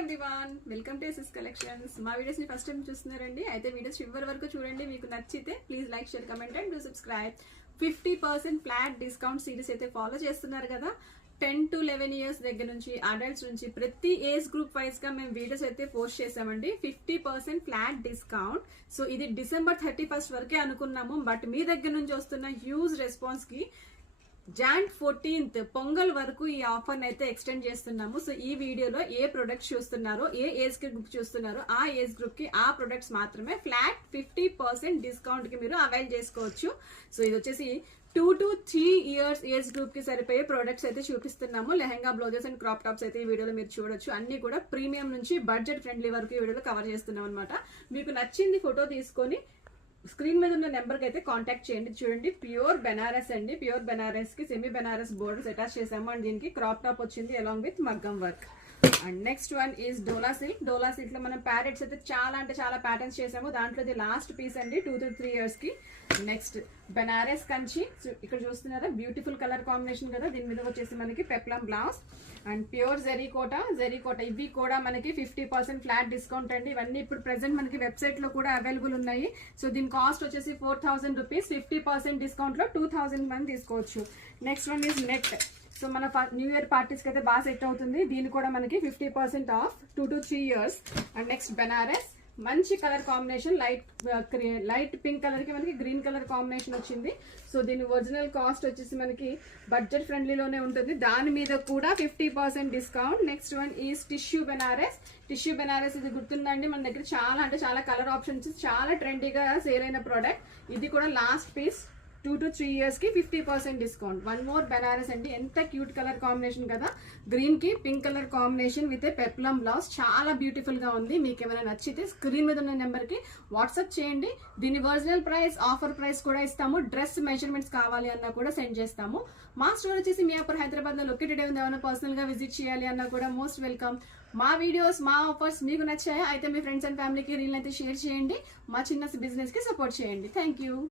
Everyone, welcome to SS collections. మా videos ని first time చూస్తున్నారండి, అయితే వీడియోస్ చివరి వరకు చూడండి. మీకు నచ్చితే please like, share, comment and do subscribe. 50% flat discount series అయితే ఫాలో చేస్తున్నారు కదా. 10 to 11 ఇయర్స్ దగ్గర నుంచి అడల్ట్స్ నుంచి ప్రతి ఏజ్ గ్రూప్ వైజ్ గా మేము వీడియోస్ అయితే పోస్ట్ చేసామండి. 50% ఫ్లాట్ డిస్కౌంట్. సో ఇది డిసెంబర్ 31st వరకే అనుకున్నాము, బట్ మీ దగ్గర నుంచి వస్తున్న హ్యూజ్ రెస్పాన్స్ కి Jan 14th పొంగల్ వరకు ఈ ఆఫర్ అయితే ఎక్స్టెండ్ చేస్తున్నాము. సో ఈ వీడియోలో ఏ ప్రొడక్ట్స్ చూస్తున్నారో, ఏ ఏజ్ గ్రూప్ చూస్తున్నారో ఆ ఏజ్ గ్రూప్ కి ఆ ప్రొడక్ట్స్ మాత్రమే ఫ్లాట్ 50% డిస్కౌంట్ కి మీరు అవైల్ చేసుకోవచ్చు. సో ఇది వచ్చేసి 2 to 3 ఇయర్స్ ఏజ్ గ్రూప్ కి సరిపోయే ప్రొడక్ట్స్ అయితే చూపిస్తున్నాము. Lehenga, blouses and crop tops అయితే ఈ వీడియోలో మీరు చూడొచ్చు. అన్ని కూడా ప్రీమియం నుంచి బడ్జెట్ ఫ్రెండ్లీ వరకు ఈ వీడియోలో కవర్ చేస్తున్నాం అనమాట. మీకు నచ్చింది ఫోటో తీసుకొని స్క్రీన్ మీద ఉన్న నెంబర్ కి అయితే కాంటాక్ట్ చేయండి. చూడండి, ప్యూర్ బెనారస్ అండి. ప్యూర్ బెనారస్ కి సెమీ బెనారస్ బోర్డర్స్ అటాచ్ చేసాము అండ్ దీనికి క్రాప్ టాప్ వచ్చింది అలాంగ్ విత్ మగ్గం work. And next one is dola silk. Dola silk లో మనం ప్యారెట్స్ అయితే చాలా అంటే చాలా ప్యాటర్న్స్ చేసాము. దాంట్లో ఇది లాస్ట్ పీస్ అండి 2 to 3 ఇయర్స్ కి. నెక్స్ట్ బెనారస్ కంచి, ఇక్కడ చూస్తున్నారా బ్యూటిఫుల్ కలర్ కాంబినేషన్ కదా. దీని మీద వచ్చేసి మనకి పెప్లం బ్లౌజ్ అండ్ ప్యూర్ జెరీకోట. ఇవి కూడా మనకి 50% ఫ్లాట్ డిస్కౌంట్ అండి. ఇవన్నీ ఇప్పుడు ప్రెసెంట్ మనకి వెబ్సైట్ లో కూడా అవైలబుల్ ఉన్నాయి. సో దీని కాస్ట్ వచ్చేసి 4000 రూపీస్. 50% డిస్కౌంట్ లో 2000 మంది తీసుకోవచ్చు. Next one is net. So మన న్యూ ఇయర్ పార్టీస్ కి అయితే బాగా సెట్ అవుతుంది. దీని కూడా మనకి 50% off 2 to 3 years. And next Banaras, మంచి colour combination, light pink colour కి మనకి గ్రీన్ కలర్ కాంబినేషన్ వచ్చింది. సో దీని ఒరిజినల్ కాస్ట్ వచ్చేసి మనకి బడ్జెట్ ఫ్రెండ్లీలోనే ఉంటుంది. దాని మీద కూడా 50% discount. Next one is tissue Banaras. Tissue Banaras ఇది గుర్తుందండి, మన దగ్గర చాలా అంటే చాలా కలర్ ఆప్షన్స్, చాలా ట్రెండీగా సేల్ అయిన ప్రోడక్ట్. ఇది కూడా లాస్ట్ పీస్ 2 to 3 ఇయర్స్ కి 50% డిస్కౌంట్. వన్ మోర్ బెనారస్ అండి, ఎంత క్యూట్ కలర్ కాంబినేషన్ కదా. గ్రీన్ కి pink colour combination with peplum blouse, చాలా బ్యూటిఫుల్ గా ఉంది. మీకు ఏమైనా నచ్చితే స్క్రీన్ మీద ఉన్న నెంబర్ కి వాట్సాప్ చేయండి. దీని ఒరిజినల్ ప్రైస్, ఆఫర్ ప్రైస్ కూడా ఇస్తాము. డ్రెస్ మెజర్మెంట్స్ కావాలి అన్నా కూడా సెండ్ చేస్తాము. మా స్టోర్ వచ్చేసి మియాపూర్, హైదరాబాద్ లో లొకేటెడ్ ఉంది. ఏమైనా పర్సనల్ గా విజిట్ చేయాలి అన్నా కూడా మోస్ట్ వెల్కమ్. మా వీడియోస్, మా ఆఫర్స్ మీకు నచ్చాయా అయితే మీ ఫ్రెండ్స్ అండ్ ఫ్యామిలీకి రీల్ అయితే షేర్ చేయండి. మా చిన్న బిజినెస్ కి సపోర్ట్ చేయండి. Thank you.